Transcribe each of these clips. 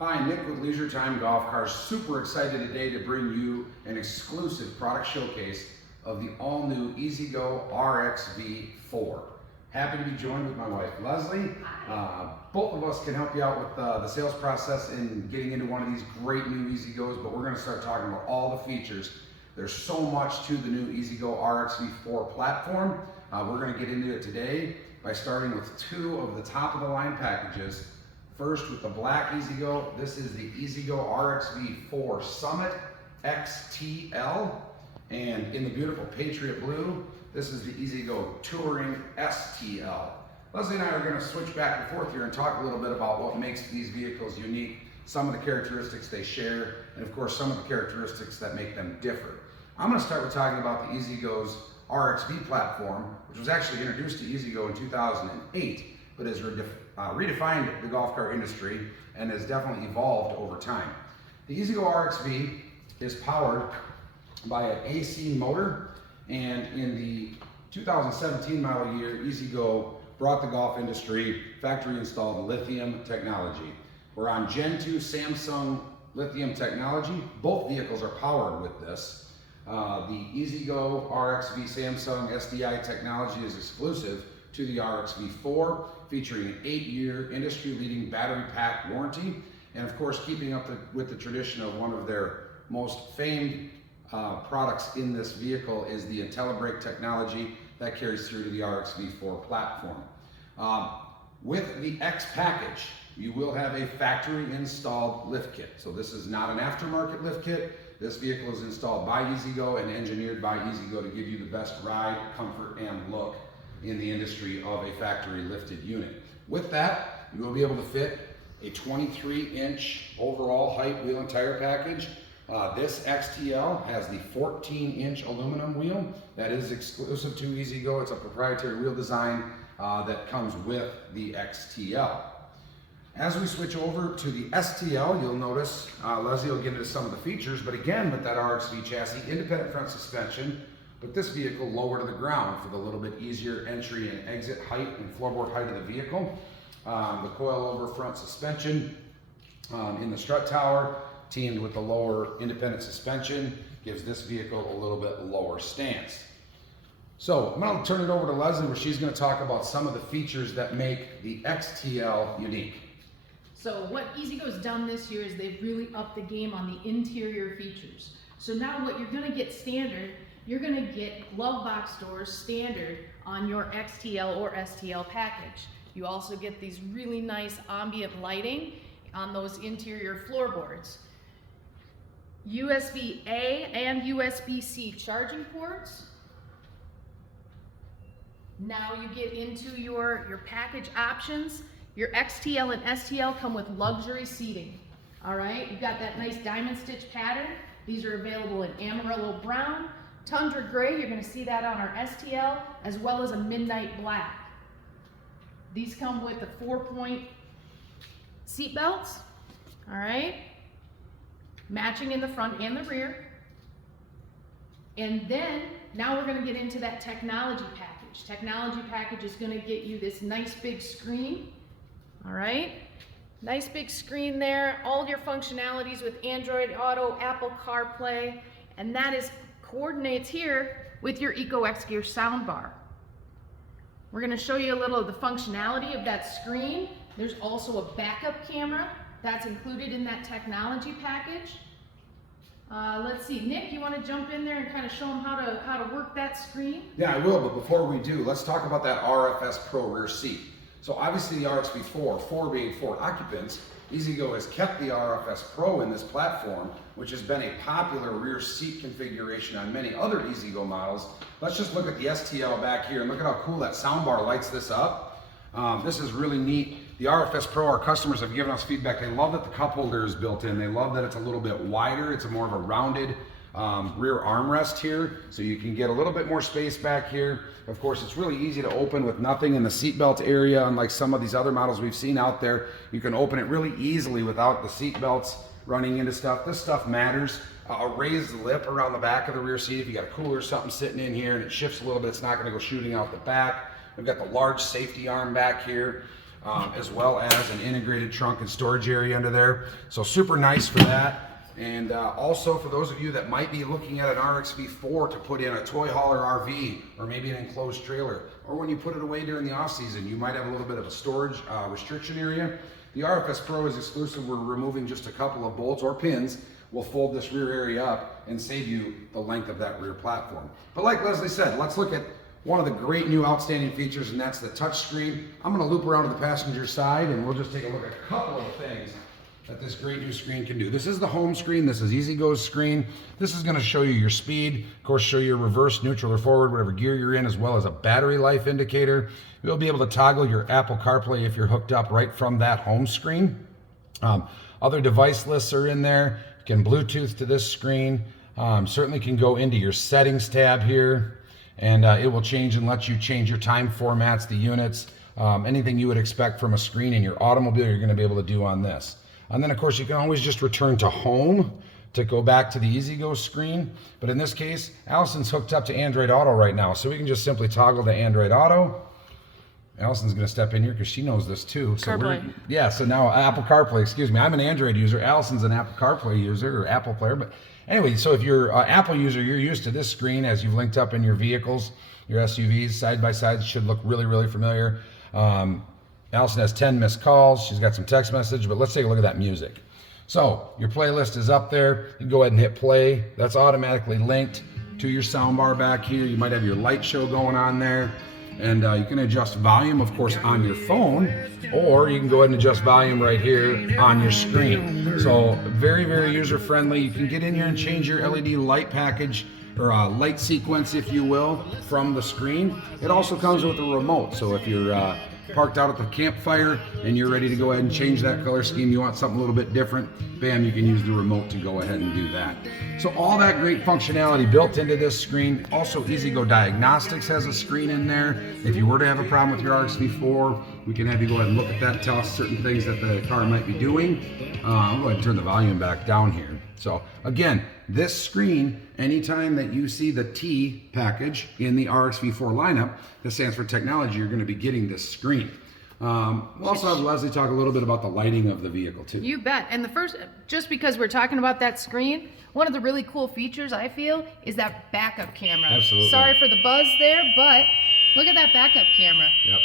Hi, Nick with Leisure Time Golf Cars. Super excited today to bring you an exclusive product showcase of the all-new E-Z-GO RXV 4. Happy to be joined with my wife, Leslie. Both of us can help you out with the sales process and getting into one of these great new E-Z-GOs, but we're going to start talking about all the features. There's so much to the new E-Z-GO RXV 4 platform. We're going to get into it today by starting with two of the top-of-the-line packages. First, with the black E-Z-GO, this is the E-Z-GO RXV 4 Summit XTL. And in the beautiful Patriot Blue, this is the E-Z-GO Touring STL. Leslie and I are going to switch back and forth here and talk a little bit about what makes these vehicles unique, some of the characteristics they share, and of course some of the characteristics that make them differ. I'm going to start with talking about the E-Z-GO's RXV platform, which was actually introduced to E-Z-GO in 2008, but has redefined the golf car industry and has definitely evolved over time. The E-Z-GO RXV is powered by an AC motor, and in the 2017 model year, E-Z-GO brought the golf industry factory installed lithium technology. We're on Gen 2 Samsung lithium technology. Both vehicles are powered with this. The E-Z-GO RXV Samsung SDI technology is exclusive to the RXV 4, featuring an 8-year industry-leading battery pack warranty, and of course keeping up with the tradition of one of their most famed products in this vehicle is the IntelliBrake technology that carries through to the RXV 4 platform. With the X package, you will have a factory installed lift kit. So this is not an aftermarket lift kit. This vehicle is installed by E-Z-GO and engineered by E-Z-GO to give you the best ride, comfort, and look in the industry of a factory lifted unit. With that, you will be able to fit a 23-inch overall height wheel and tire package. This XTL has the 14-inch aluminum wheel that is exclusive to E-Z-GO. It's a proprietary wheel design that comes with the XTL. As we switch over to the STL, you'll notice Leslie will get into some of the features, but again with that RXV chassis, independent front suspension, but this vehicle lower to the ground for the little bit easier entry and exit height and floorboard height of the vehicle. The coil-over front suspension in the strut tower, teamed with the lower independent suspension, gives this vehicle a little bit lower stance. So I'm going to turn it over to Leslie where she's going to talk about some of the features that make the XTL unique. So what E-Z-GO's done this year is they've really upped the game on the interior features. So now what you're going to get standard, you're going to get glove box doors standard on your XTL or STL package. You also get these really nice ambient lighting on those interior floorboards. USB-A and USB-C charging ports. Now you get into your package options. Your XTL and STL come with luxury seating. All right, you've got that nice diamond stitch pattern. These are available in Amarillo Brown, Tundra Gray, you're gonna see that on our STL, as well as a Midnight Black. These come with the 4-point seat belts, all right? Matching in the front and the rear. And then, now we're gonna get into that technology package. Technology package is gonna get you this nice big screen, all right? Nice big screen there, all your functionalities with Android Auto, Apple CarPlay, and that coordinates here with your EcoX Gear soundbar. We're gonna show you a little of the functionality of that screen. There's also a backup camera that's included in that technology package. Let's see, Nick, you want to jump in there and kind of show them how to work that screen? Yeah, I will, but before we do, let's talk about that RFS Pro rear seat. So obviously the RXV 4 being 4 occupants, E-Z-GO has kept the RFS Pro in this platform, which has been a popular rear seat configuration on many other E-Z-GO models. Let's just look at the STL back here and look at how cool that soundbar lights this up. This is really neat. The RFS Pro, our customers have given us feedback. They love that the cup holder is built in. They love that it's a little bit wider. It's a more of a rounded rear armrest here, so you can get a little bit more space back here. Of course, it's really easy to open with nothing in the seatbelt area, unlike some of these other models we've seen out there. You can open it really easily without the seatbelts running into stuff. This stuff matters. A raised lip around the back of the rear seat. If you got a cooler or something sitting in here and it shifts a little bit, it's not going to go shooting out the back. We've got the large safety arm back here. as well as an integrated trunk and storage area under there. So super nice for that. And also for those of you that might be looking at an RXV4 to put in a toy hauler RV or maybe an enclosed trailer, or when you put it away during the off season, you might have a little bit of a storage restriction area. The RFS Pro is exclusive. We're removing just a couple of bolts or pins. We'll fold this rear area up and save you the length of that rear platform. But like Leslie said, let's look at one of the great new outstanding features, and that's the touch screen. I'm gonna loop around to the passenger side and we'll just take a look at a couple of things that this great new screen can do. This is the home screen. This is E-Z-GO's screen. This is gonna show you your speed, of course, show you reverse, neutral, or forward, whatever gear you're in, as well as a battery life indicator. You'll be able to toggle your Apple CarPlay if you're hooked up right from that home screen. Other device lists are in there. You can Bluetooth to this screen. Certainly can go into your settings tab here, and it will change and let you change your time formats, the units, anything you would expect from a screen in your automobile, you're gonna be able to do on this. And then of course you can always just return to home to go back to the E-Z-GO screen. But in this case, Allison's hooked up to Android Auto right now. So we can just simply toggle to Android Auto. Allison's gonna step in here because she knows this too. So CarPlay. Yeah, so now Apple CarPlay, excuse me. I'm an Android user. Allison's an Apple CarPlay user or Apple player. But anyway, so if you're an Apple user, you're used to this screen as you've linked up in your vehicles, your SUVs, side by side, should look really, really familiar. Allison has 10 missed calls. She's got some text message, but let's take a look at that music. So your playlist is up there. You can go ahead and hit play. That's automatically linked to your sound bar back here. You might have your light show going on there. And you can adjust volume, of course, on your phone, or you can go ahead and adjust volume right here on your screen. So very, very user-friendly. You can get in here and change your LED light package, or light sequence, if you will, from the screen. It also comes with a remote. So if you're parked out at the campfire and you're ready to go ahead and change that color scheme, you want something a little bit different, bam, you can use the remote to go ahead and do that. So all that great functionality built into this screen. Also, E-Z-GO Diagnostics has a screen in there. If you were to have a problem with your RXV4, we can have you go ahead and look at that and tell us certain things that the car might be doing. I'll go ahead and turn the volume back down here. So again, this screen, anytime that you see the T package in the RXV4 lineup, that stands for technology, you're going to be getting this screen. We'll also have Leslie talk a little bit about the lighting of the vehicle too. You bet. And the first, just because we're talking about that screen, one of the really cool features I feel is that backup camera. Absolutely. Sorry for the buzz there, but look at that backup camera. Yep.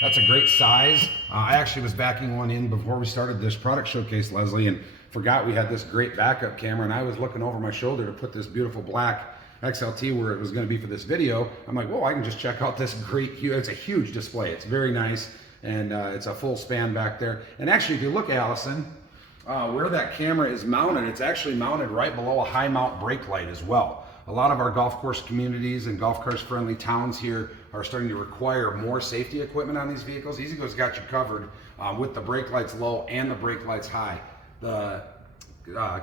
That's a great size. I actually was backing one in before we started this product showcase, Leslie, and forgot we had this great backup camera, and I was looking over my shoulder to put this beautiful black XLT where it was going to be for this video. I'm like, whoa, I can just check out this great, it's a huge display. It's very nice, and it's a full span back there. And actually, if you look, Allison, where that camera is mounted, it's actually mounted right below a high mount brake light as well. A lot of our golf course communities and golf cars friendly towns here are starting to require more safety equipment on these vehicles. E-Z-GO's got you covered with the brake lights low and the brake lights high. The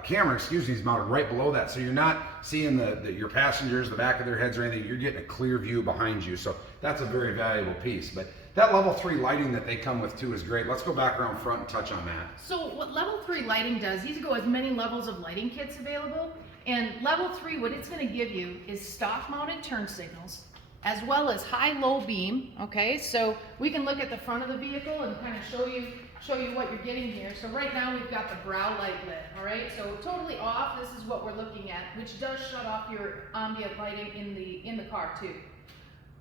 camera, is mounted right below that, so you're not seeing your passengers, the back of their heads or anything. You're getting a clear view behind you, so that's a very valuable piece. But that level 3 lighting that they come with too is great. Let's go back around front and touch on that. So what level 3 lighting does, E-Z-GO has many levels of lighting kits available, and level 3, what it's going to give you is stock mounted turn signals, as well as high-low beam. Okay, so we can look at the front of the vehicle and kind of show you what you're getting here. So right now we've got the brow light lit, all right? So totally off, this is what we're looking at, which does shut off your ambient lighting in the car too.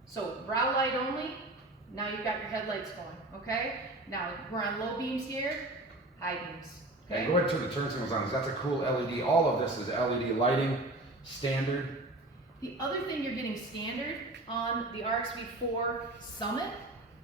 So brow light only, now you've got your headlights going, okay? Now we're on low beams here, high beams, okay? And go ahead and turn the turn signals on, that's a cool LED. All of this is LED lighting, standard. The other thing you're getting standard on the RXV4 Summit,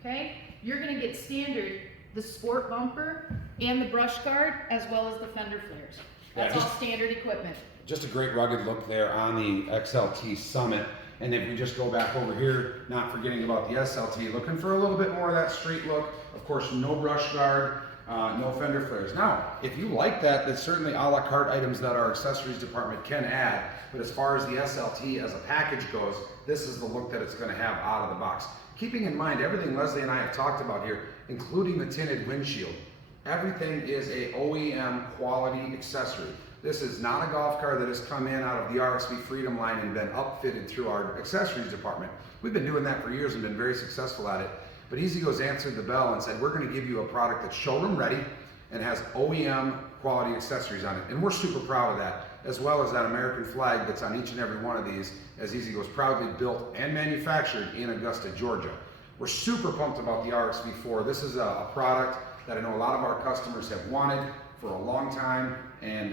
okay? You're gonna get standard the sport bumper and the brush guard, as well as the fender flares. That's all standard equipment. Just a great rugged look there on the XLT Summit. And if we just go back over here, not forgetting about the SLT, looking for a little bit more of that street look. Of course, no brush guard, no fender flares. Now, if you like that, that's certainly a la carte items that our accessories department can add. But as far as the SLT as a package goes, this is the look that it's going to have out of the box. Keeping in mind everything Leslie and I have talked about here, including the tinted windshield, everything is a OEM quality accessory. This is not a golf car that has come in out of the RXV Freedom line and been upfitted through our accessories department. We've been doing that for years and been very successful at it. But E-Z-GO's answered the bell and said, we're going to give you a product that's showroom ready and has OEM quality accessories on it. And we're super proud of that, as well as that American flag that's on each and every one of these, as E-Z-GO is proudly built and manufactured in Augusta, Georgia. We're super pumped about the RXV4. This is a product that I know a lot of our customers have wanted for a long time, and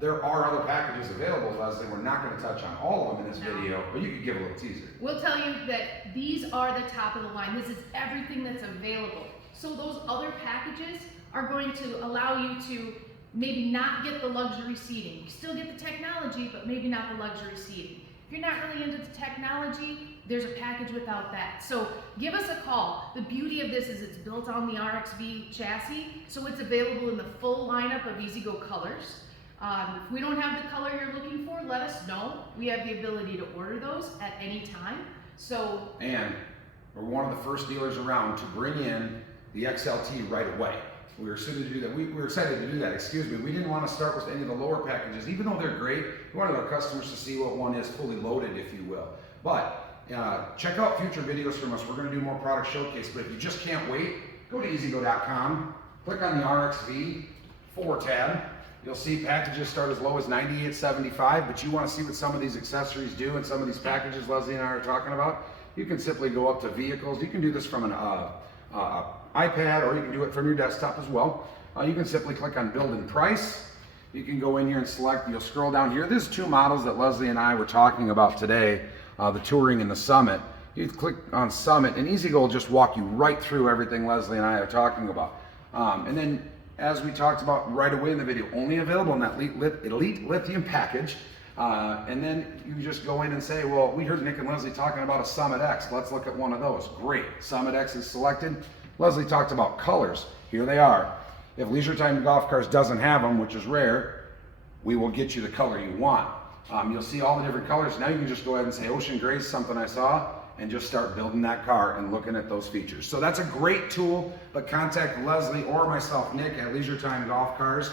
there are other packages available, Leslie. We're not going to touch on all of them in this video, but you could give a little teaser. We'll tell you that these are the top of the line. This is everything that's available. So those other packages are going to allow you to maybe not get the luxury seating. You still get the technology, but maybe not the luxury seating. If you're not really into the technology, there's a package without that. So give us a call. The beauty of this is it's built on the RXV chassis, so it's available in the full lineup of E-Z-GO colors. If we don't have the color you're looking for, let us know. We have the ability to order those at any time. And we're one of the first dealers around to bring in the XLT right away. We were excited to do that. We were excited to do that, excuse me. We didn't want to start with any of the lower packages, even though they're great. We wanted our customers to see what one is fully loaded, if you will. But check out future videos from us. We're going to do more product showcase, but if you just can't wait, go to E-Z-GO.com, click on the RXV4 tab. You'll see packages start as low as $98.75, but you want to see what some of these accessories do and some of these packages Leslie and I are talking about, you can simply go up to vehicles. You can do this from an iPad, or you can do it from your desktop as well. You can simply click on build and price. You can go in here and select, you'll scroll down here. There's two models that Leslie and I were talking about today, the Touring and the Summit. You click on Summit and E-Z-GO will just walk you right through everything Leslie and I are talking about. And then, as we talked about right away in the video, only available in that elite lithium package. And then you just go in and say, well, we heard Nick and Leslie talking about a Summit X. Let's look at one of those. Great. Summit X is selected. Leslie talked about colors. Here they are. If Leisure Time Golf Cars doesn't have them, which is rare, we will get you the color you want. You'll see all the different colors. Now you can just go ahead and say Ocean Gray is something I saw, and just start building that car and looking at those features. So that's a great tool, but contact Leslie or myself, Nick, at Leisure Time Golf Cars.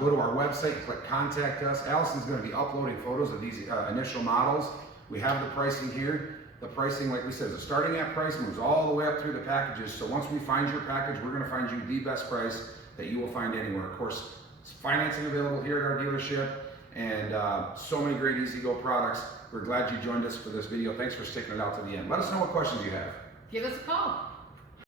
Go to our website, click contact us. Allison's going to be uploading photos of these initial models. We have the pricing here. The pricing, like we said, is a starting at price, moves all the way up through the packages. So once we find your package, we're going to find you the best price that you will find anywhere. Of course, financing available here at our dealership, and so many great E-Z-GO products. We're glad you joined us for this video. Thanks for sticking it out to the end. Let us know what questions you have. Give us a call.